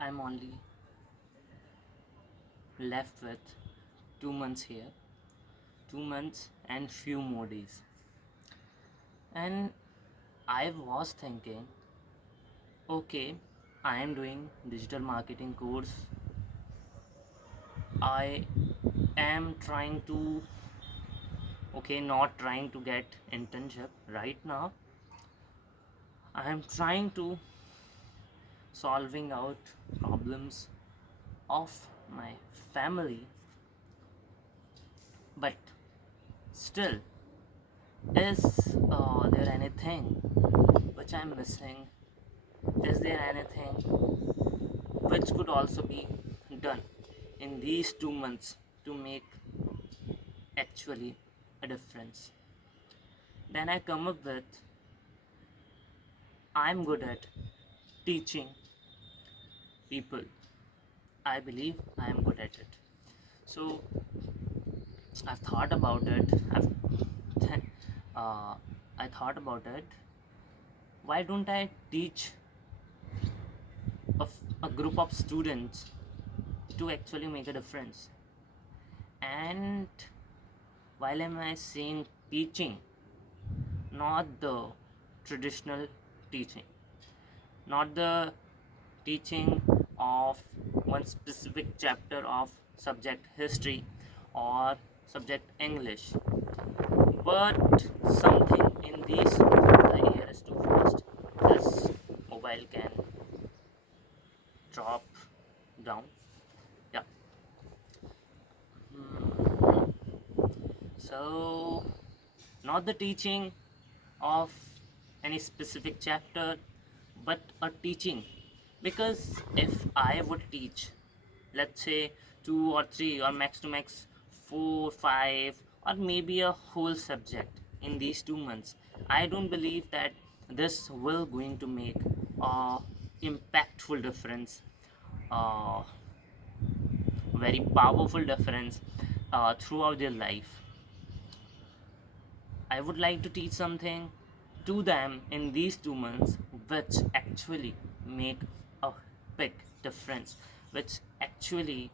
I'm only left with 2 months here, 2 months and few more days. And I was thinking, okay, I am doing digital marketing course. I am trying to, okay, not trying to get internship right now. I am trying to solving out problems of my family, but still, is there anything which I'm missing? Is there anything which could also be done in these 2 months to make actually a difference? Then I come up with, I'm good at teaching people. I believe I am good at it. So I've thought about it. Th- uh, I thought about it. Why don't I teach a group of students to actually make a difference? And while am I saying teaching, not the traditional teaching, not the teaching of one specific chapter of subject history or subject English, but something in these. The air is too fast. This mobile can drop down. Yeah. Hmm. So, not the teaching of any specific chapter, but a teaching. Because if I would teach, let's say, two or three, or max to max four, five, or maybe a whole subject in these 2 months, I don't believe that this will going to make a impactful difference, uh, very powerful difference throughout their life. I would like to teach something to them in these 2 months which actually make a big difference, which actually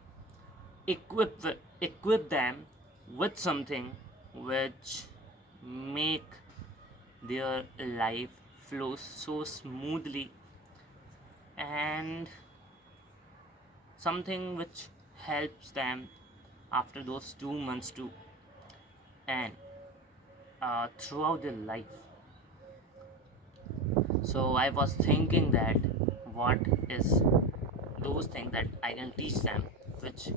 equip them with something which make their life flow so smoothly, and something which helps them after those 2 months too, and throughout their life. So I was thinking that what is those things that I can teach them which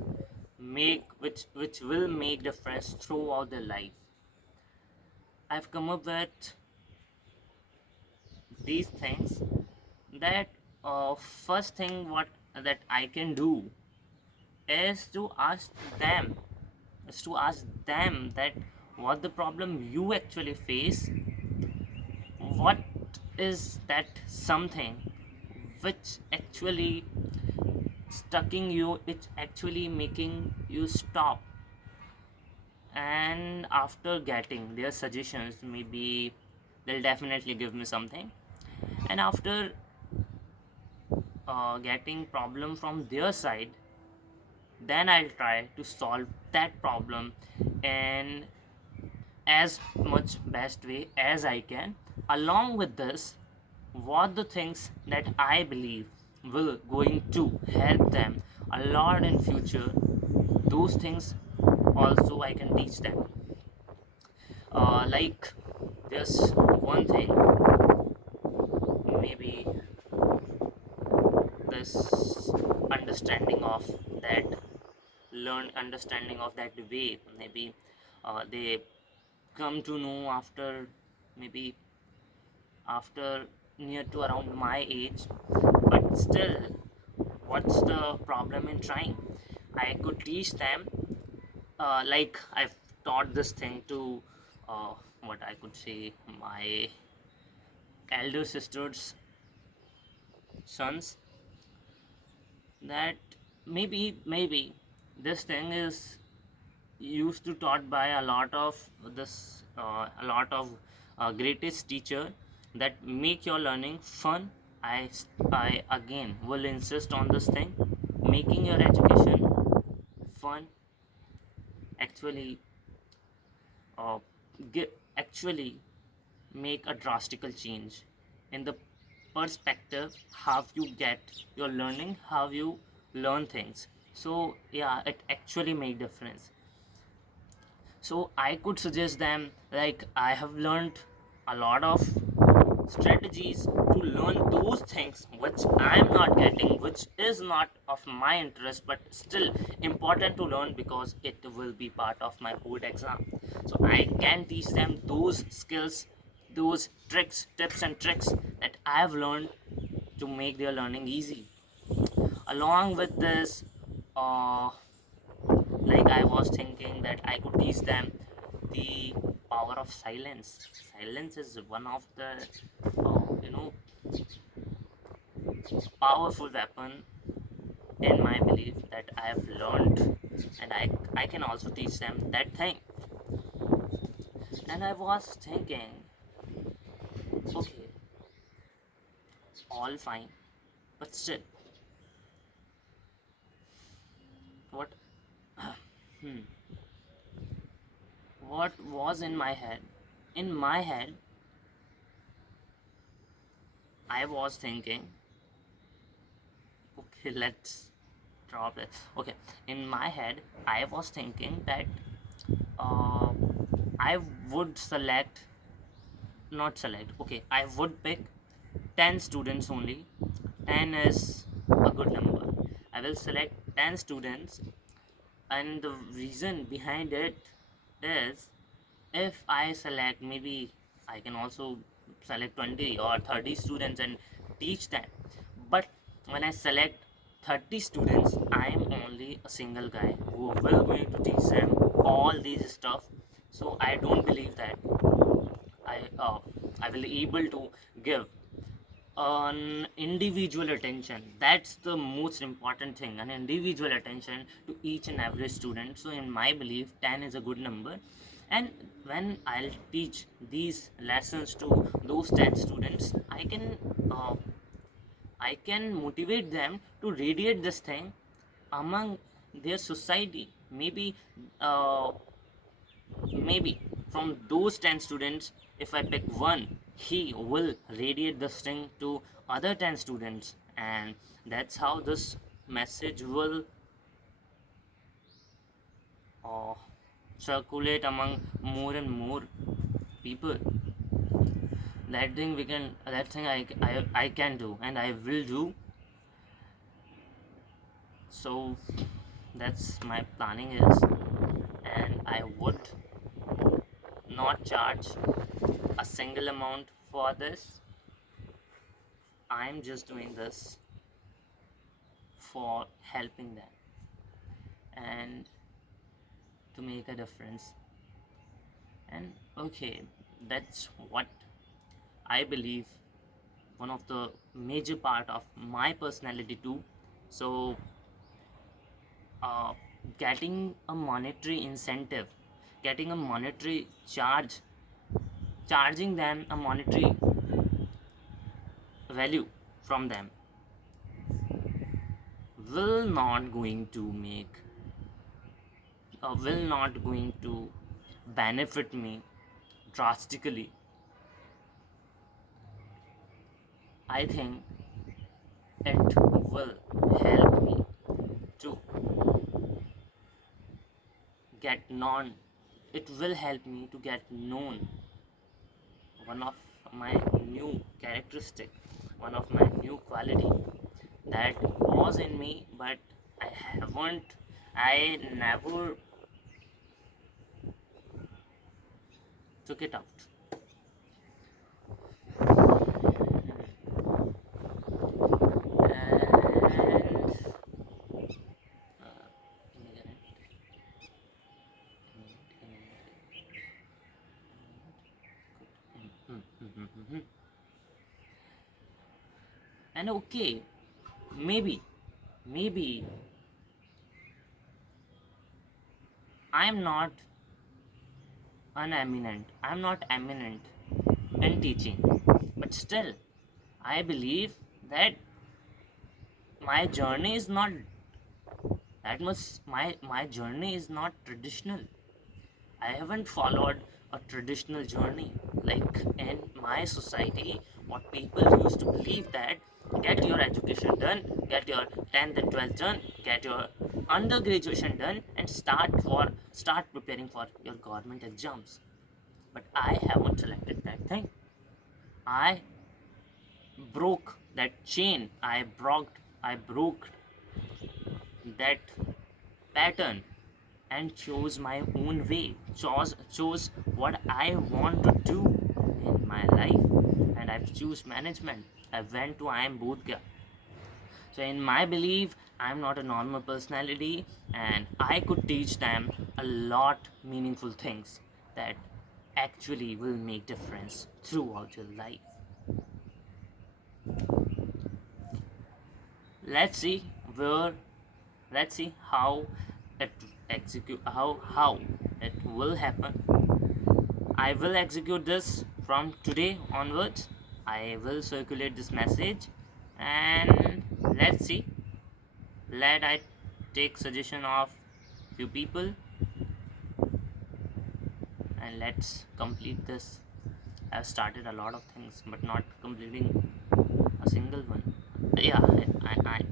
which will make difference throughout their life. I've come up with these things that first thing what that I can do is to ask them that what the problem you actually face, what is that something which actually stucking you, it's actually making you stop. And after getting their suggestions, maybe they'll definitely give me something, and after getting problem from their side, then I'll try to solve that problem in as much best way as I can. Along with this, what the things that I believe will going to help them a lot in future, those things also I can teach them. Like there's one thing, maybe this understanding of that learn understanding of that way, maybe they come to know after, maybe after near to around my age, but still, what's the problem in trying? I could teach them, like I've taught this thing to what I could say, my elder sister's sons, that maybe this thing is used to taught by a lot of greatest teacher that make your learning fun I again will insist on this thing, making your education fun actually uh, actually make a drastical change in the perspective how you get your learning, how you learn things. So yeah, it actually make difference. So I could suggest them, like, I have learned a lot of strategies to learn those things which I am not getting, which is not of my interest, but still important to learn because it will be part of my board exam. So I can teach them those skills, those tricks, tips and tricks that I have learned to make their learning easy. Along with this, uh, like, I was thinking that I could teach them the power of silence. Silence is one of the you know powerful weapon in my belief that I have learned, and I can also teach them that thing. And I was thinking, okay, all fine, but still, what hmm, what was in my head? In my head, I was thinking, okay, let's drop it. Okay, in my head, I was thinking that uh, I would select, not select, okay, I would pick 10 students only. 10 is a good number. I will select 10 students, and the reason behind it is, if I select, maybe I can also select 20 or 30 students and teach them. But when I select 30 students, I am only a single guy who will going to teach them all these stuff. So I don't believe that I uh, I will able to give an individual attention. That's the most important thing, an individual attention to each and every student. So in my belief, 10 is a good number. And when I'll teach these lessons to those 10 students, uh, I can motivate them to radiate this thing among their society. Uh, maybe from those 10 students, if I pick one, he will radiate this thing to other 10 students, and that's how this message will uh, circulate among more and more people. That thing I can do, and I will do. So that's my planning is, and I would not charge a single amount for this. I'm just doing this for helping them and to make a difference. And okay, that's what I believe one of the major part of my personality too. So uh, getting a monetary incentive, getting a monetary charge, charging them a monetary value from them will not going to make will not going to benefit me drastically. I think it will help me to get known. It will help me to get known one of my new characteristic, one of my new quality that was in me, but I never took it out. And and okay, maybe I'm not I'm not eminent in teaching, but still I believe that my journey is not that much. My journey is not traditional. I haven't followed a traditional journey. Like in my society, what people used to believe that get your education done, get your 10th and 12th done, get your undergraduation done, and start preparing for your government exams. But I haven't selected that thing. I broke that chain. I broke that pattern and chose my own way, chose what I want to do in my life, and I've choose management. I went to IIM Bodhgaya. So in my belief, I'm not a normal personality, and I could teach them a lot meaningful things that actually will make difference throughout your life. Let's see where let's see how it how it will happen. I will execute this from today onwards. I will circulate this message, and let's see. Let I take suggestion of few people, and let's complete this. I've started a lot of things, but not completing a single one. Yeah,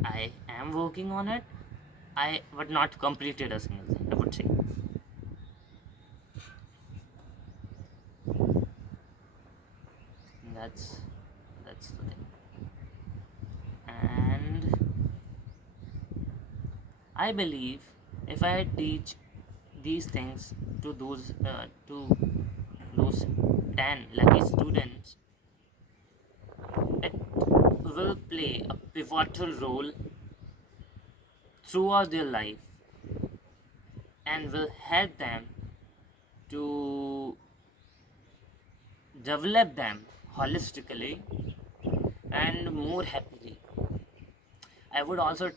I am working on it. I but not completed a single thing, I would say. That's that's the thing. And I believe if I teach these things to those 10 lucky students, it will play a pivotal role throughout their life and will help them to develop them holistically and more happily. I would also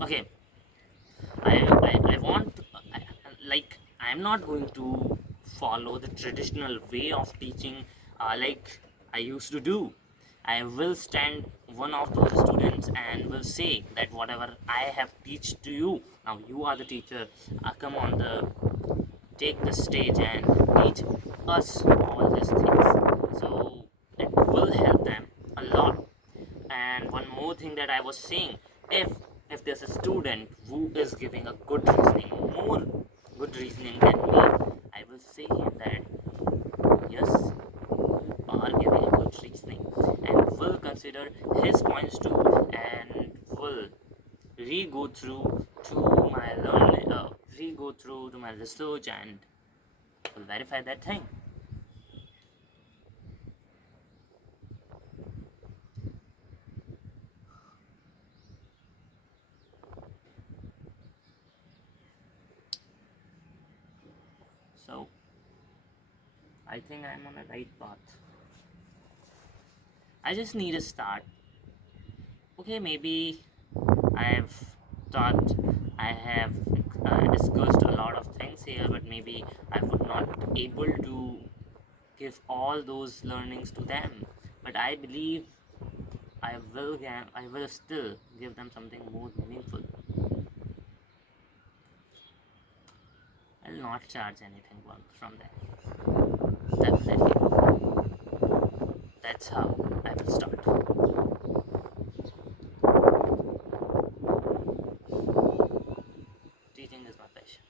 okay. I want like I'm not going to follow the traditional way of teaching like I used to do. I will stand one of those students and will say that whatever I have teach to you, now you are the teacher. Come on the take the stage and teach us all these things. So it will help them a lot. And one more thing that I was saying, if if there's a student who is giving a good reasoning, more good reasoning than me, I will say him that yes, you are giving a good reasoning, and will consider his points too, and will re-go through to my learning, re-go through to my research, and will verify that thing. So I think I'm on a right path. I just need a start. Okay, maybe I've thought I have discussed a lot of things here, but maybe I would not able to give all those learnings to them. But I believe I will still give them something more meaningful. I'll not charge anything from them. Definitely, that's how I will start. Teaching is my passion,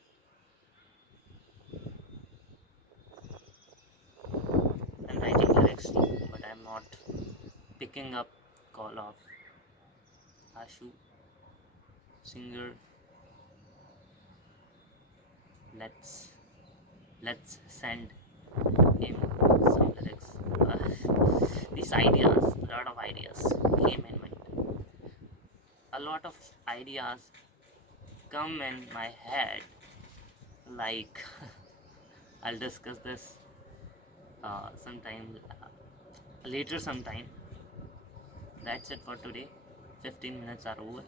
and writing lyrics too. But I'm not picking up call of Ashu singer. Let's let's send him some lyrics. These ideas, a lot of ideas came in mind. A lot of ideas come in my head. Like I'll discuss this sometime later. Sometime. That's it for today. 15 minutes are over.